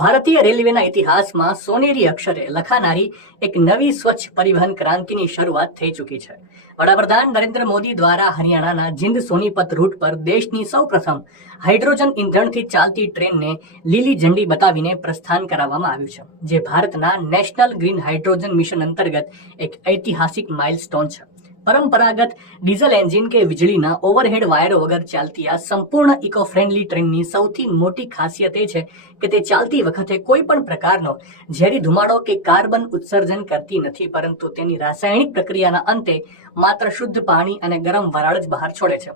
ભારતીય રેલવેના ઇતિહાસમાં સોનેરી અક્ષરે લખાનારી એક નવી સ્વચ્છ પરિવહન ક્રાંતિની શરૂઆત થઈ ચૂકી છે। વડાપ્રધાન નરેન્દ્ર મોદી દ્વારા હરિયાણાના જીંદ સોનીપત રૂટ પર દેશની સૌપ્રથમ હાઇડ્રોજન ઇંધણથી ચાલતી ટ્રેનને લીલી ઝંડી બતાવીને પ્રસ્થાન કરાવવામાં આવ્યું છે, જે ભારતના નેશનલ ગ્રીન હાઇડ્રોજન મિશન અંતર્ગત એક ઐતિહાસિક માઇલસ્ટોન છે। પરંપરાગત ડીઝલ એન્જિન કે વીજળીના ઓવરહેડ વાયરો વગર ચાલતી આ સંપૂર્ણ ઇકો ફ્રેન્ડલી ટ્રેનની સૌથી મોટી ખાસિયત એ છે કે તે ચાલતી વખતે કોઈ પણ પ્રકારનો ઝેરી ધુમાડો કે કાર્બન ઉત્સર્જન કરતી નથી, પરંતુ તેની રાસાયણિક પ્રક્રિયાના અંતે માત્ર શુદ્ધ પાણી અને ગરમ વરાળ જ બહાર છોડે છે।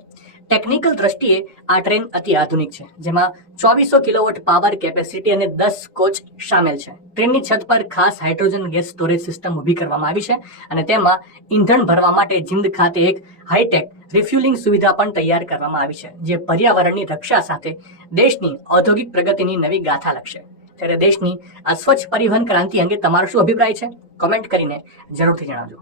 ટેકનિકલ દ્રષ્ટિએ આ ટ્રેન અતિ આધુનિક છે, જેમાં 2400 કિલોવોટ પાવર કેપેસિટી અને 10 કોચ સામેલ છે। ટ્રેનની છત પર ખાસ હાઇડ્રોજન ગેસ સ્ટોરેજ સિસ્ટમ ઊભી કરવામાં આવી છે અને તેમાં ઈંધણ ભરવા માટે જીંદ ખાતે એક હાઈટેક રિફ્યુલિંગ સુવિધા પણ તૈયાર કરવામાં આવી છે, જે પર્યાવરણની રક્ષા સાથે દેશની ઔદ્યોગિક પ્રગતિની નવી ગાથા લખશે। ત્યારે દેશની આ સ્વચ્છ પરિવહન ક્રાંતિ અંગે તમારો શું અભિપ્રાય છે? કોમેન્ટ કરીને જરૂરથી જણાવજો।